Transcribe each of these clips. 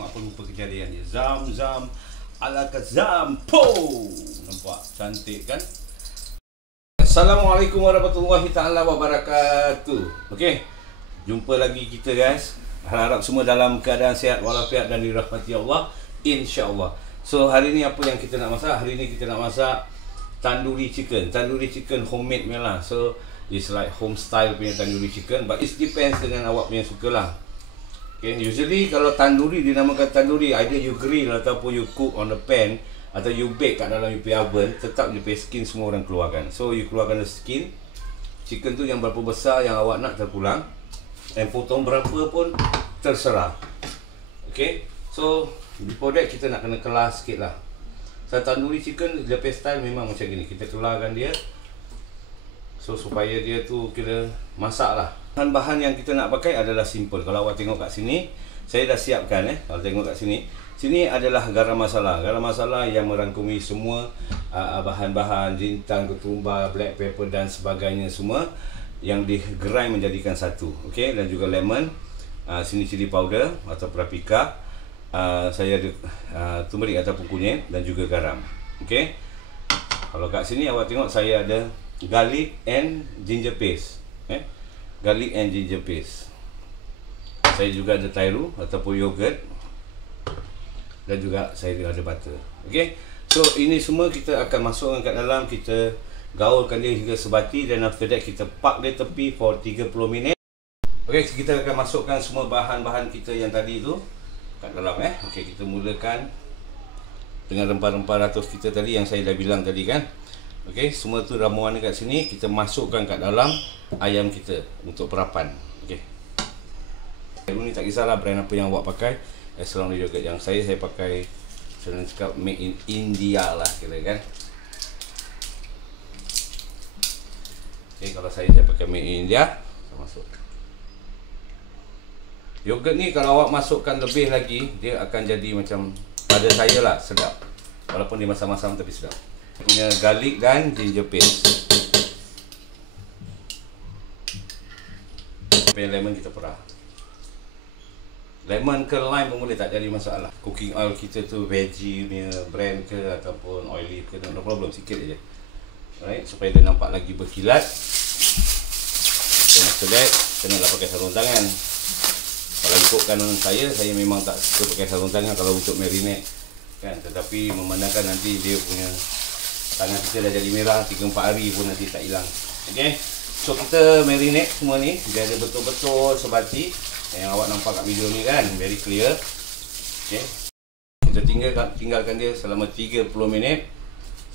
tengok apa rupa kejadian dia. Zam ala Kazam. Po. Nampak cantik kan? Assalamualaikum warahmatullahi taala wabarakatuh. Okey. Jumpa lagi kita guys. Harap semua dalam keadaan sihat walafiat dan dirahmati Allah, insya-Allah. So hari ni apa yang kita nak masak? Hari ni kita nak masak tandoori chicken. Tandoori chicken homemade punya lah. So it's like home style punya tandoori chicken, but it depends dengan awak punya suka lah. Okay, usually kalau tandoori dinamakan tandoori, either you grill ataupun you cook on the pan atau you bake kat dalam you punya oven, tetap you punya skin semua orang keluarkan. So you keluarkan the skin. Chicken tu yang berapa besar yang awak nak terpulang, and potong berapa pun terserah. Okay, so before that kita nak kena kelar sikit lah. So tandoori chicken dia punya style memang macam gini. Kita kelarkan dia, so supaya dia tu kira masak lah. Bahan-bahan yang kita nak pakai adalah simple. Kalau awak tengok kat sini, saya dah siapkan kalau tengok kat sini. Sini adalah garam masala. Garam masala yang merangkumi semua bahan-bahan jintan, ketumbar, black pepper dan sebagainya semua yang di-grind menjadikan satu. Okey, dan juga lemon. Sini chili powder atau paprika. Saya ada turmeric ataupun kunyit dan juga garam. Okey. Kalau kat sini awak tengok saya ada garlic and ginger paste. Garlic and ginger paste. Saya juga ada tairu ataupun yogurt. Dan juga saya ada butter. Okey. So ini semua kita akan masukkan kat dalam, kita gaulkan dia hingga sebati, dan after that kita park dia tepi for 30 minit. Okey, kita akan masukkan semua bahan-bahan kita yang tadi tu kat dalam Okey, kita mulakan dengan rempah-rempah ratus kita tadi yang saya dah bilang tadi kan. Okey, semua tu ramuan kat sini kita masukkan kat dalam ayam kita untuk perapan. Okey. Ini tak kisahlah brand apa yang awak pakai, as long as yogurt. Yang saya pakai, senang cakap, made in India lah kira kan. Okey, kalau saya pakai made in India, saya masuk. Yogurt ni kalau awak masukkan lebih lagi, dia akan jadi macam, pada saya lah, sedap. Walaupun dia masam-masam tapi sedap. Punya garlic dan ginger paste. Punya lemon kita perah. Lemon ke lime pun boleh, tak jadi masalah. Cooking oil kita tu veggie punya brand ke ataupun oily ke, no problem, sikit aja. Alright, supaya dia nampak lagi berkilat. Dan after that, kenalah pakai sarung tangan. Kalau ikutkan saya memang tak suka pakai sarung tangan kalau untuk marinate kan, tetapi memandangkan nanti dia punya tangan kita dah jadi merah 3-4 hari pun nanti tak hilang. Okey, so kita marinate semua ni biar dia betul-betul sebati yang awak nampak kat video ni kan, very clear. Okey, kita tinggalkan dia selama 30 minit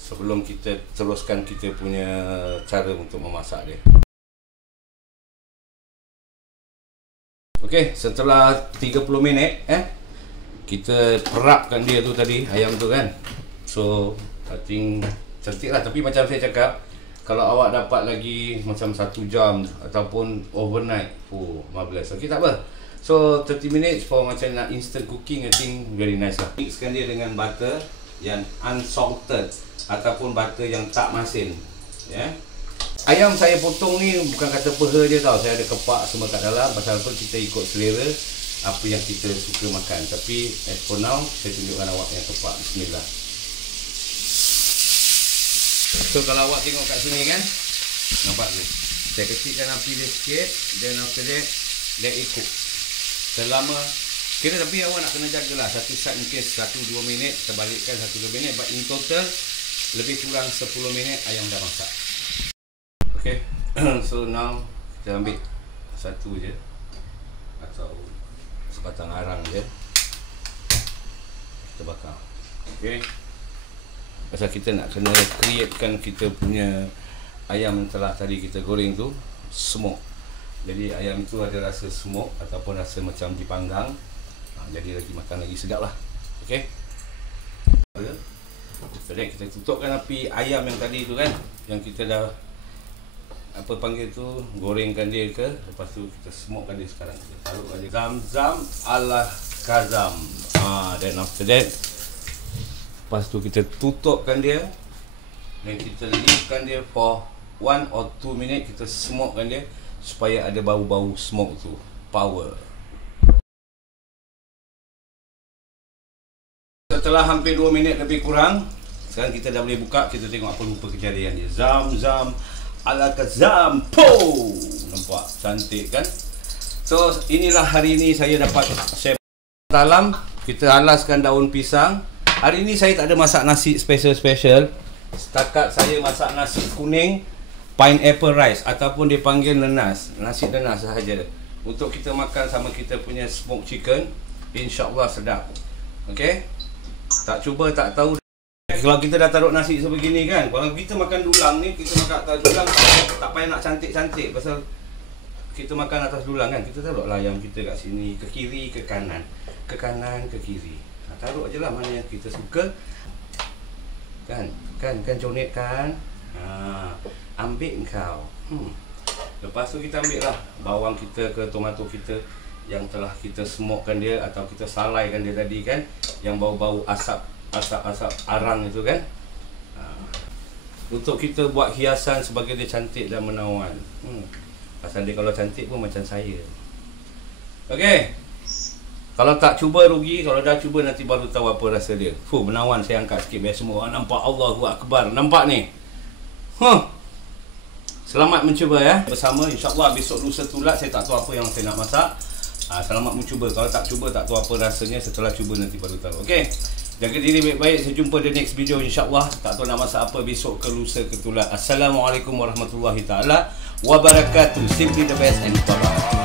sebelum kita teruskan kita punya cara untuk memasak dia. Okey, setelah 30 minit kita perapkan dia tu tadi, ayam tu kan. So I think cantik lah. Tapi macam saya cakap, kalau awak dapat lagi macam 1 jam ataupun overnight, marvelous. Okey, tak apa. So 30 minutes for macam nak instant cooking, I think very nice lah. Mixkan dia dengan butter yang unsalted ataupun butter yang tak masin. Ayam saya potong ni bukan kata peha je tau. Saya ada kepak semua kat dalam. Pasal apa, kita ikut selera apa yang kita suka makan. Tapi as for now, saya tunjukkan awak yang kepak. Bismillah. So kalau awak tengok kat sini kan, nampak ni, saya kecilkan api dia sikit. Then after that, let it cook selama, kira tapi awak nak kena jagalah. Satu side mungkin 1-2 minit, terbalikkan 1-2 minit, but in total lebih kurang 10 minit ayam dah masak. Okay, so now kita ambil satu je atau sebatang arang je, kita bakar. Okay, pasal kita nak kena createkan kita punya ayam yang telah tadi kita goreng tu smoke. Jadi ayam itu ada rasa smoke ataupun rasa macam dipanggang, jadi lagi makan lagi sedap lah. Okay, jadi kita tutupkan api ayam yang tadi tu kan, yang kita dah apa panggil tu, gorengkan dia ke, lepas tu kita smokekan dia. Sekarang kita taruhkan dia Zam ala Kazam. Then after that, lepas tu kita tutupkan dia dan kita leavekan dia for 1 or 2 minit. Kita smokekan dia supaya ada bau-bau smoke tu, power. Setelah hampir 2 minit lebih kurang, sekarang kita dah boleh buka. Kita tengok apa rupa kejadian dia. Zam-zam ala kazam. Po! Nampak cantik kan? So inilah hari ini saya dapat share. Dalam kita alaskan daun pisang. Hari ini saya tak ada masak nasi special. Setakat saya masak nasi kuning pineapple rice ataupun dipanggil nenas, nasi nenas sahaja. Untuk kita makan sama kita punya smoked chicken, insya-Allah sedap. Okey? Tak cuba tak tahu. Kalau kita dah taruh nasi sebegini kan, kalau kita makan dulang ni, kita makan atas dulang tak payah nak cantik-cantik pasal kita makan atas dulang kan. Kita taruhlah ayam kita kat sini, ke kiri ke kanan. Ke kanan ke kiri. Taruh je lah mana yang kita suka. Kan conet kan. Ambil kau. Lepas tu kita ambil lah bawang kita ke tomato kita yang telah kita smokekan dia atau kita salaikan dia tadi kan, yang bau-bau asap arang itu kan. Untuk kita buat hiasan sebagai dia cantik dan menawan. Pasal dia kalau cantik pun macam saya. Okey. Kalau tak cuba rugi, kalau dah cuba nanti baru tahu apa rasa dia. Menawan. Saya angkat sikit biar semua nampak. Allahu Akbar. Nampak ni? Selamat mencuba ya. Bersama insya-Allah besok lusa tulat saya tak tahu apa yang saya nak masak. Selamat mencuba. Kalau tak cuba tak tahu apa rasanya, setelah cuba nanti baru tahu. Okey. Jaga diri baik-baik. Saya jumpa di next video insya-Allah. Tak tahu nak masak apa besok ke lusa ke tulat. Assalamualaikum warahmatullahi taala wabarakatuh. Simply the best and bye-bye.